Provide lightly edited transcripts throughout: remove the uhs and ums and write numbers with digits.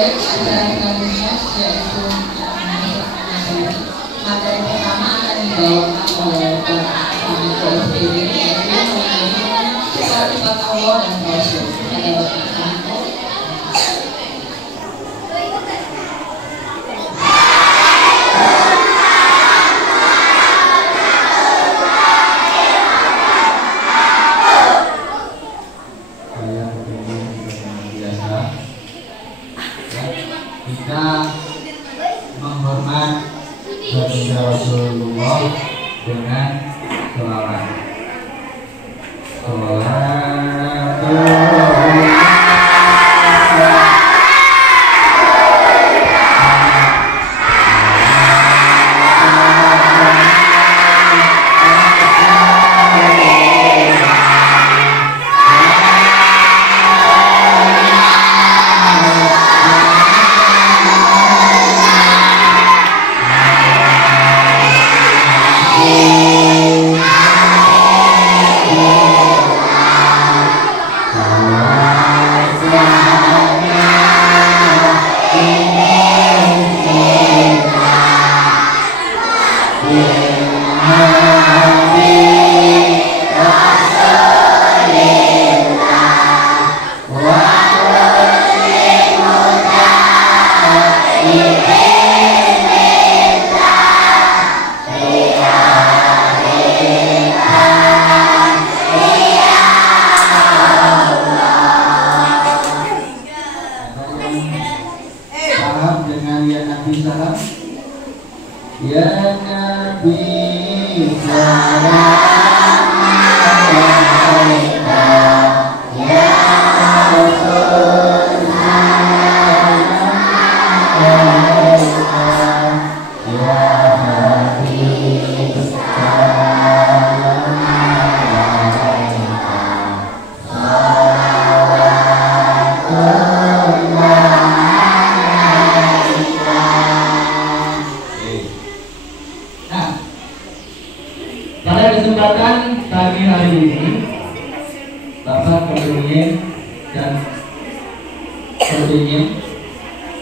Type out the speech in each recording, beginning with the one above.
Baik, acara selanjutnya yaitu materi pertama akan dibawakan oleh Bapak Samsul Sendiri, yaitu mengenai sifat Allah dan Rasul. Ada Bapak Samsul. Kita menghormat baginda Rasulullah dengan sholawat.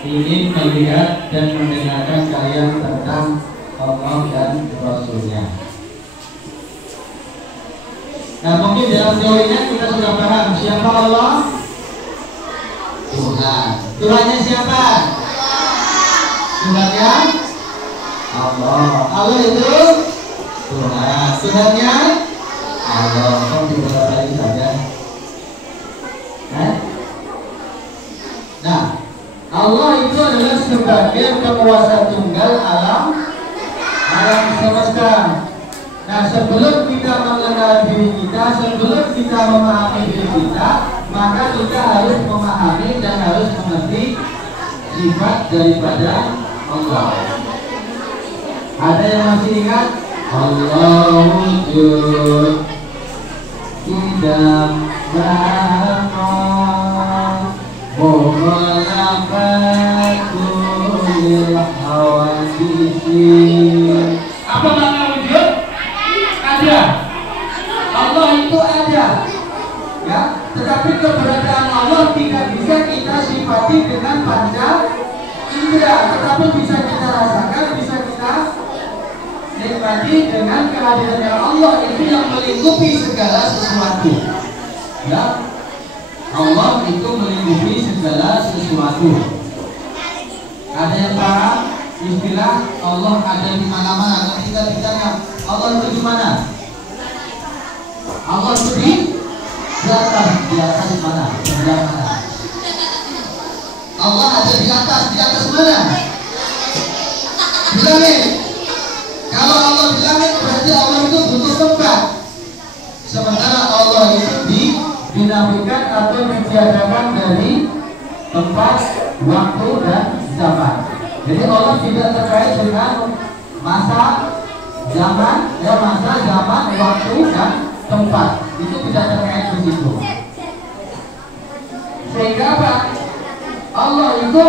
Ingin melihat dan mendengarkan kalian tentang Allah dan Rasulnya. Nah, mungkin dalam teorinya kita sudah paham siapa Allah? Tuhan. Tuhannya siapa? Tuhannya Allah. Allah itu Tuhan. Tuhannya Allah. Kok diberkati saja? Nah, Allah itu adalah sebagai penguasa tunggal alam semesta. Nah, sebelum kita mengenal diri kita, sebelum kita memahami diri kita, maka kita harus memahami dan harus mengerti sifat daripada Allah. Ada yang masih ingat? Allah wujud, tidak lama. Apa makna wujud? Ada. Allah itu ada, ya. Tetapi keberadaan Allah tidak bisa kita sifati dengan panca indera, tetapi bisa kita rasakan, bisa kita nikmati dengan kehadiran Allah itu yang melingkupi segala sesuatu, ya. Allah itu melingkupi segala sesuatu. Ada yang paham istilah Allah ada di mana-mana? Kalau kita bicara Allah itu di mana? Allah itu di atas mana? Di mana? Allah ada di atas mana? Di langit. Kalau Allah di langit berarti Allah itu butuh tempat. Sementara Allah itu dinafikan atau ditiadakan dari tempat, waktu dan zaman. Jadi Allah tidak terkait dengan masa, zaman, waktu dan tempat. Itu tidak terkait di situ. Sehingga apa? Allah itu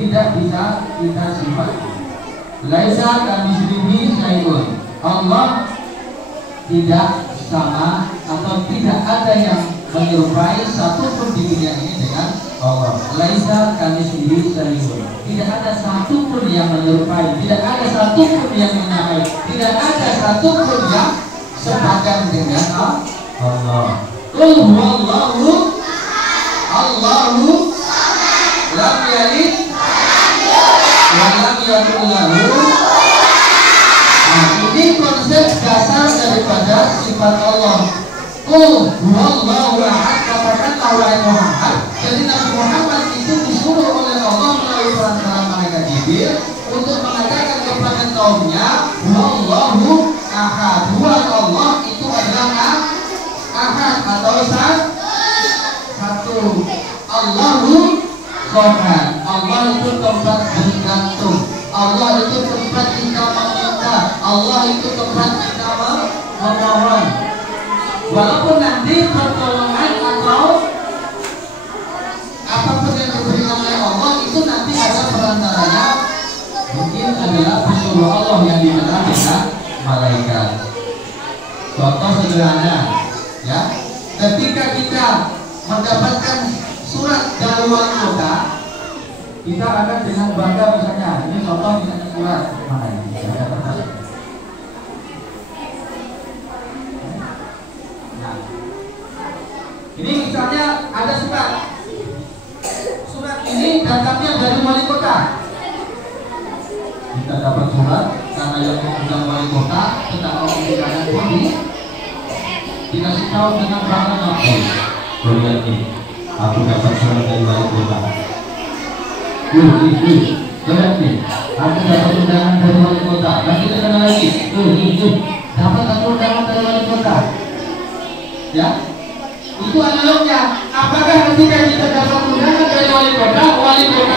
tidak bisa kita sifat. Laisa kamitslihi syai'un. Allah tidak sama atau tidak ada yang menyerupai satupun di dunia ini dengan Allah. Laisa kami sendiri sayun. Tidak ada satupun yang menyerupai, tidak ada satupun yang menyamai, tidak ada satupun yang sepadan dengan Allah. Qul huwallahu Allahu lam yalid wa lam yakul lahu. Ini konsep dasar daripada sifat Allah. Qul huwallahu ahad, katakanlah wahai Muhammad. Jadi Nabi Muhammad itu disuruh oleh Allah melalui perantara malaikat Jibril untuk mengatakan kepada kaumnya, huwallahu ahad. Huwa Allah itu adalah ahad atau satu. Allahu Sohan. Allah itu tempat bergantung. Allah itu tempat kita meminta. Allah itu tempat kita memohon. Walaupun nanti pertolongan atau apapun yang diberikan oleh Allah itu nanti ada perantaranya, mungkin adalah pesuruh Allah yang dikenal dengan malaikat. Contoh sederhana, ya, ketika kita mendapatkan surat dari wali kota, kita akan dengan bangga misalnya, ini contoh misalnya surat mana ini? Ini misalnya ada surat ini datangnya dari wali kota. Kita dapat surat karena yang mengundang wali kota kita mau memberikan bodi, dikasih tahu dengan bangga ngaku. Lihat nih, aku dapat surat dari wali kota. Lihat nih, aku dapat undangan dari wali kota. Nanti kita lagi, dapat undangan dari wali kota. Ya. Itu analognya. Apakah ketika kita dapat undangan dari wali kota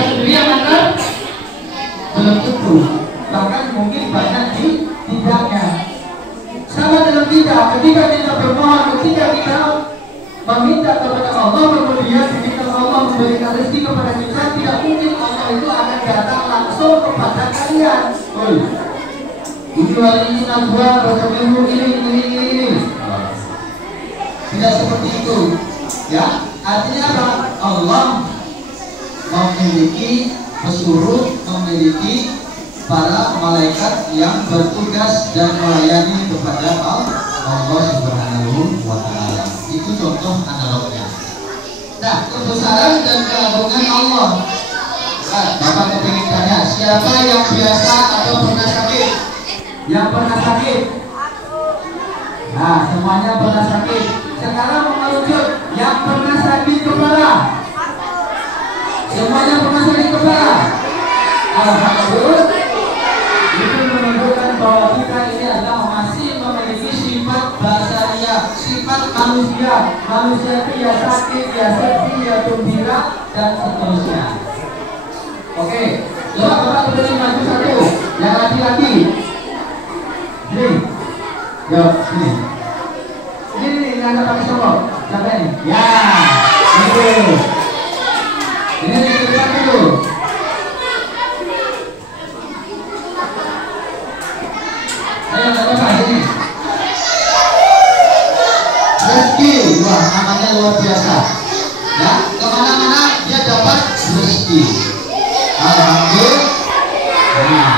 sendiri yang akan? Belum tentu. Bahkan mungkin banyak tidaknya. Sama dengan kita, ketika kita bermohon, ketika kita meminta kepada Allah, kemudian ketika Allah memberikan rezeki kepada kita, tidak mungkin Allah itu akan datang langsung kepada kalian. Ini wali ini najwa, baca ilmu ini. Tidak seperti itu, ya. Artinya apa? Allah memiliki pesuruh, memiliki para malaikat yang bertugas dan melayani kepada Allah Subhanahu wa Ta'ala. Itu contoh analognya. Nah, kebesaran dan keagungan Allah. Nah, Bapak kepingin tanya, siapa yang biasa atau pernah sakit? Yang pernah sakit? Nah, semuanya pernah sakit. Sekarang mengerucut yang pernah sakit kepala. Semuanya pernah sakit kepala. Alhamdulillah. Itu menunjukkan bahwa kita ini adalah masih memiliki sifat basariah, sifat manusia. Manusia itu ya sakit, ya sedih, ya gembira, dan seterusnya. Oke, coba Bapak beri maju satu. Yang laki-laki. Sini. Yuk, sini. Ini ada pakai sopok, siapa ini? Ya, itu. Ini di depan dulu. Ayo bapak ini. Rezeki, wah namanya luar biasa. Ya, kemana-mana dia dapat rezeki. Alhamdulillah. Nah,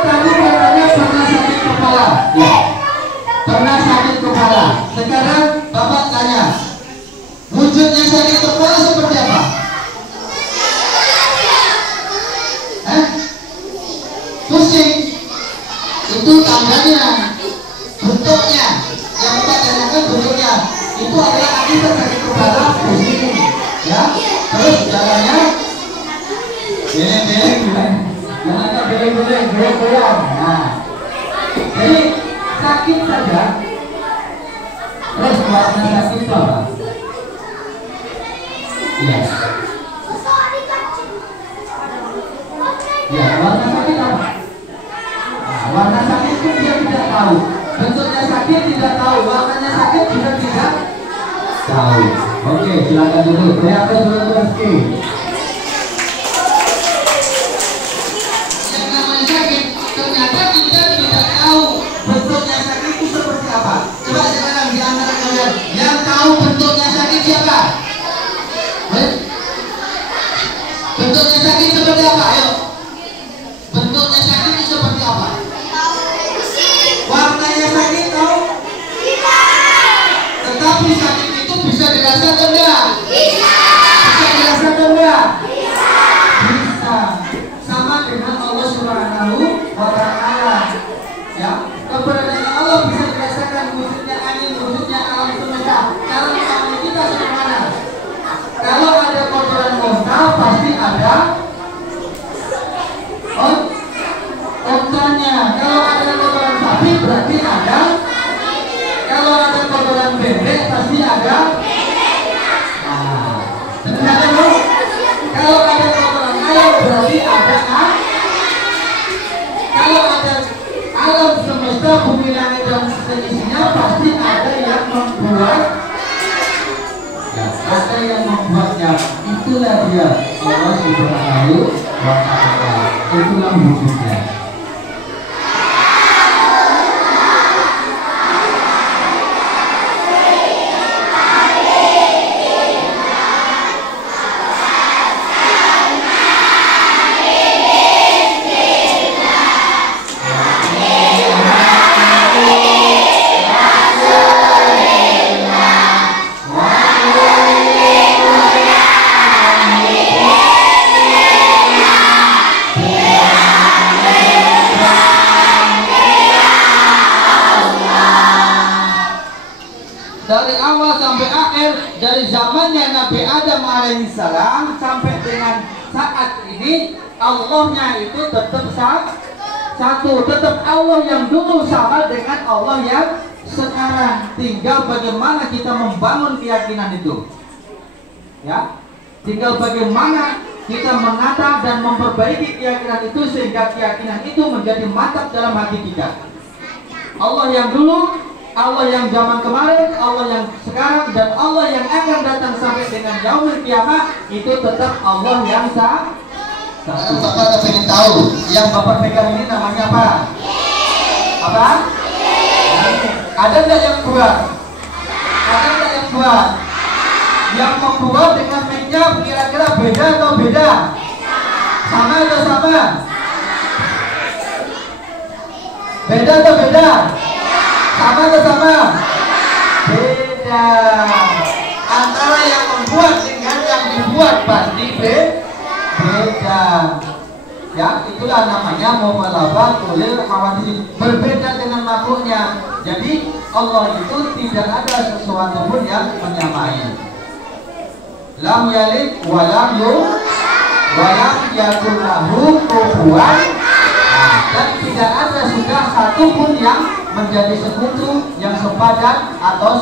tadi katanya pernah sakit kepala. Ya. Pernah sakit kepala. Sekarang Bapak tanya, wujudnya sakit kepala seperti apa? Pusing. Itu tandanya, bentuknya. Yang Bapak tanyakan bentuknya. Itu adalah akibat sakit kepala pusing. Ya. Terus jalannya beleng-beleng. Jangan tak beleng-beleng, goyang-goyang. Nah, jadi sakit saja. Terus warna sakit itu apa? Ya. Ya, warna sakit apa? Nah, warna sakit itu dia tidak tahu. Bentuknya sakit tidak tahu. Warnanya sakit juga tidak tahu. Oke, silakan dulu. Silakan dulu rezeki. Yang namanya sakit ternyata kita tidak tahu bentuknya sakit itu seperti apa. Coba sekarang di antara kalian yang tahu bentuknya Bentuknya sakit seperti apa? Ayo. Bentuknya sakit itu seperti apa? Warnanya sakit tahu? Tetapi sakit itu bisa dirasa atau enggak? Bisa dirasa atau enggak? Bisa. Sama dengan Allah Subhanahu wa Ta'ala. Ya, keberadaan Allah bisa dirasakan, wujudnya angin, wujudnya alam semesta. Kalau misalnya kita sederhana, kalau ada kotoran unta pasti ada ontanya. Kalau ada kotoran sapi berarti ada. Kalau ada kotoran bebek pasti ada. Nah, kalau ada kotoran ayam berarti ada. Kalau ada alam semesta, bumi langit dan seisinya pasti ada yang membuat. Ya, ada yang membuatnya. Itulah dia Allah Subhanahu wa Ta'ala. Itulah wujudnya. Dari awal sampai akhir, dari zamannya Nabi Adam alaihissalam sampai dengan saat ini, Allahnya itu tetap satu, tetap Allah yang dulu sama dengan Allah yang sekarang. Tinggal bagaimana kita membangun keyakinan itu, ya. Tinggal bagaimana kita menata dan memperbaiki keyakinan itu sehingga keyakinan itu menjadi mantap dalam hati kita. Allah yang dulu, Allah yang zaman kemarin, Allah yang sekarang, dan Allah yang akan datang sampai dengan yaumul kiamah, itu tetap Allah yang satu. Bapak ingin tahu yang Bapak pegang ini namanya apa? Apa? Ada nggak yang buat? Ada nggak yang buat? Yang membuat dengan minyak kira-kira beda atau beda? Sama atau sama? Beda atau beda? Sama atau sama? Beda. Antara yang membuat dengan yang dibuat pasti beda. Ya, itulah namanya mukhalafatul hawadits, berbeda dengan makhluknya. Jadi Allah itu tidak ada sesuatu pun yang menyamai. Lam yalid wa lam yulad wa lam yakul lahu kufuwan. Dan tidak ada sudah satu pun yang menjadi sekutu, yang sepadan atau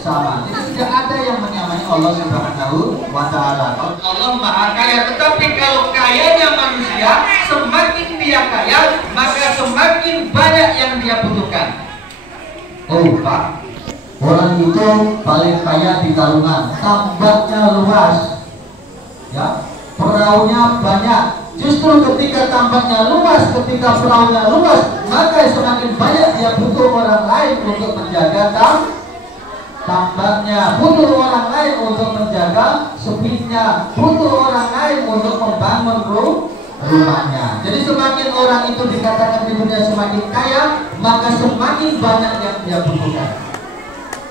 sama. Jadi tidak ada yang menyamai Allah Subhanahu wa Ta'ala. Allah Maha Kaya, tetapi kalau kayanya manusia, semakin dia kaya, maka semakin banyak yang dia butuhkan. Oh Pak, orang itu paling kaya di Talungan, tambaknya luas, ya, perahunya banyak. Justru ketika tambaknya luas, ketika perahunya luas, maka semakin banyak dia butuh orang lain untuk menjaga tambaknya, butuh orang lain untuk menjaga sepinya, butuh orang lain untuk membangun rumahnya. Jadi semakin orang itu dikatakan di dunia semakin kaya, maka semakin banyak yang dia butuhkan.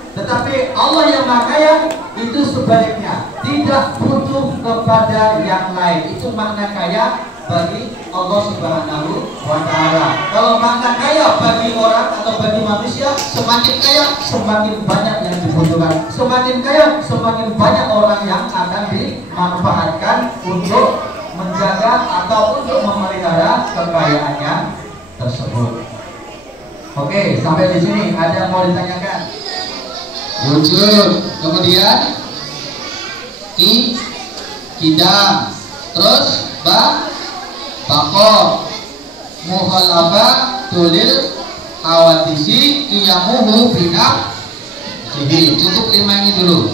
Tetapi Allah yang Maha Kaya itu sebaliknya, tidak butuh kepada yang lain. Itu makna kaya bagi Allah Subhanahu wa Ta'ala. Kalau makna kaya bagi orang atau bagi manusia, semakin kaya semakin banyak yang dibutuhkan. Semakin kaya semakin banyak orang yang akan dimanfaatkan untuk menjaga atau untuk memelihara kekayaannya tersebut. Oke, sampai di sini ada yang mau ditanyakan? Wujud, kemudian kidam, terus bakor, muhalaba tulil hawadisi iyamuhu bina. Jadi cukup 5 ini dulu,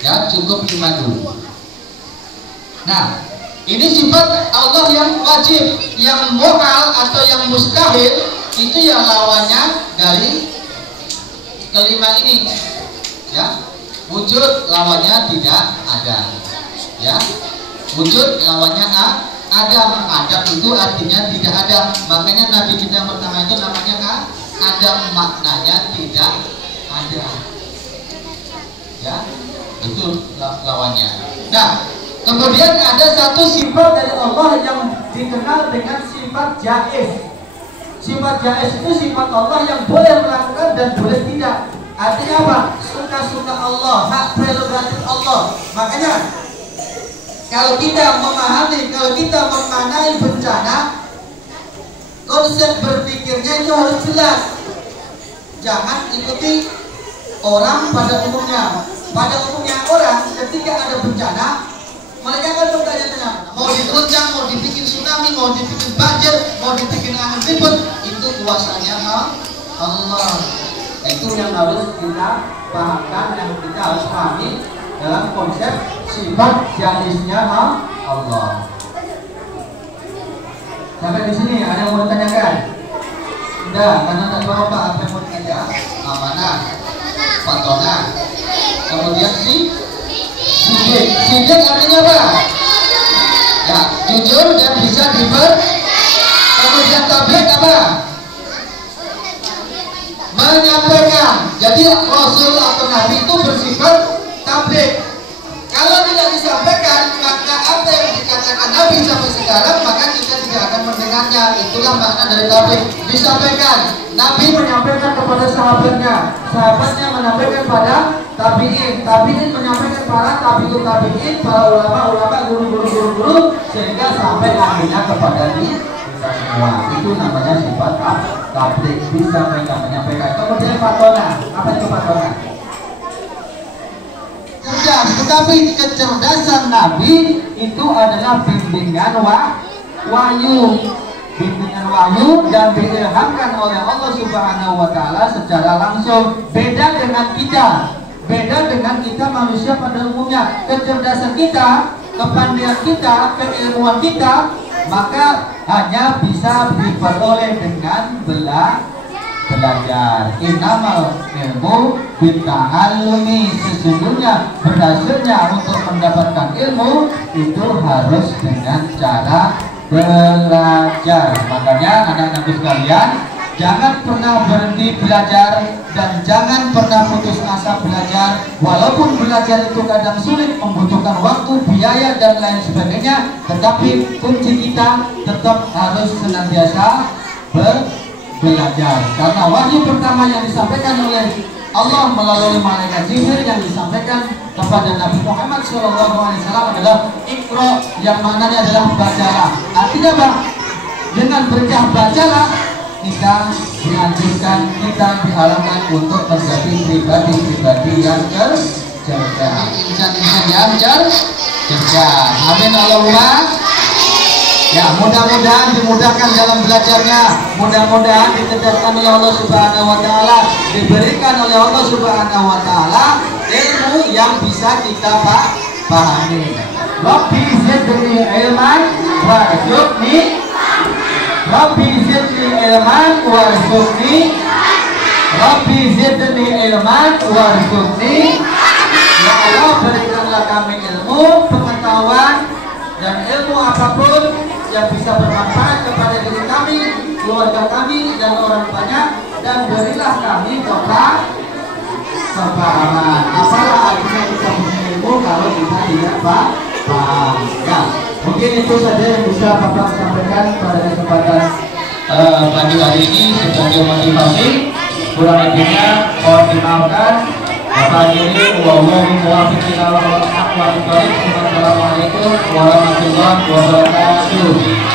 ya, cukup 5 dulu. Nah, ini sifat Allah yang wajib, yang muhal atau yang mustahil itu yang lawannya dari kelima ini, ya. Wujud lawannya tidak ada, ya. Wujud lawannya Adam. Adam itu artinya tidak ada. Makanya Nabi kita yang pertama itu namanya Adam, maknanya tidak ada. Ya, itu lawannya. Nah, kemudian ada satu sifat dari Allah yang dikenal dengan sifat jaiz. Sifat jaiz itu sifat Allah yang boleh melakukan dan boleh tidak. Artinya apa? Suka-suka Allah, hak prerogatif Allah. Makanya kalau kita memahami, kalau kita memaknai bencana, konsep berpikirnya itu harus jelas. Jangan ikuti orang pada umumnya. Pada umumnya orang ketika ada bencana, mereka akan bertanya-tanya, mau diterjang, mau dibikin tsunami, mau dibikin banjir, mau dibikin angin ribut, itu kuasanya Allah. Itu yang harus kita pahamkan, yang kita harus pahami dalam konsep sifat jaiznya Allah. Sampai di sini ada yang mau ditanyakan? Enggak, karena tak tahu apa yang mau ditanya. Amanah, fatona, kemudian sidik artinya apa? Ya, jujur dan bisa kemudian tabligh apa? Menyampaikan. Jadi Rasul atau Nabi itu bersifat tabligh. Kalau tidak disampaikan, maka apa yang dikatakan Nabi sampai sekarang, maka kita tidak akan mendengarnya. Itulah makna dari tabligh. Disampaikan. Nabi menyampaikan kepada sahabatnya, sahabatnya menyampaikan pada tabi'in, tabi'in menyampaikan para tabi'ut tabi'in, para ulama-ulama, guru-guru, sehingga sampai akhirnya kepada kita semua. Itu namanya sifat tabligh, bisa menyampaikan. Kemudian fatona, apa itu fatona? Cerdas, tetapi kecerdasan Nabi itu adalah bimbingan wahyu, bimbingan wahyu dan diilhamkan oleh Allah Subhanahu wa taala secara langsung. Beda dengan kita manusia pada umumnya. Kecerdasan kita, kepandaian kita, keilmuan kita, maka hanya bisa diperoleh dengan belajar. Innamal ilmu bitta'allumi, sesungguhnya berhasilnya untuk mendapatkan ilmu itu harus dengan cara belajar. Makanya anak-anakku sekalian, jangan pernah berhenti belajar dan jangan pernah putus asa belajar. Walaupun belajar itu kadang sulit, membutuhkan waktu, biaya dan lain sebagainya, tetapi kunci kita tetap harus senantiasa belajar. Karena wahyu pertama yang disampaikan oleh Allah melalui malaikat Jibril yang disampaikan kepada Nabi Muhammad SAW adalah Iqra, yang maknanya adalah bacalah. Artinya apa? Dengan berkah bacalah, kita dianjurkan, kita diharapkan untuk menjadi pribadi-pribadi yang cerdas, insan-insan yang cerdas. Amin Allahumma. Ya, mudah-mudahan dimudahkan dalam belajarnya, mudah-mudahan dicerdaskan oleh Allah Subhanahu wa taala, diberikan oleh Allah Subhanahu wa taala ilmu yang bisa kita pahami. Rabbi zidni ilman warzuqni, Rabbi zidni ilman warzuqni, Rabbi zidni ilman warzuqni. Ya Allah, berikanlah kami ilmu, pengetahuan dan ilmu apapun yang bisa bermanfaat kepada diri kami, keluarga kami, dan orang banyak, dan berilah kami kepahaman. Apalah artinya kita punya ilmu kalau kita tidak paham? Ya, mungkin itu saja yang bisa Bapak sampaikan pada kesempatan pagi hari ini sebagai motivasi. Kurang lebihnya mohon dimaafkan. Bapak ini Assalamualaikum warahmatullahi wabarakatuh.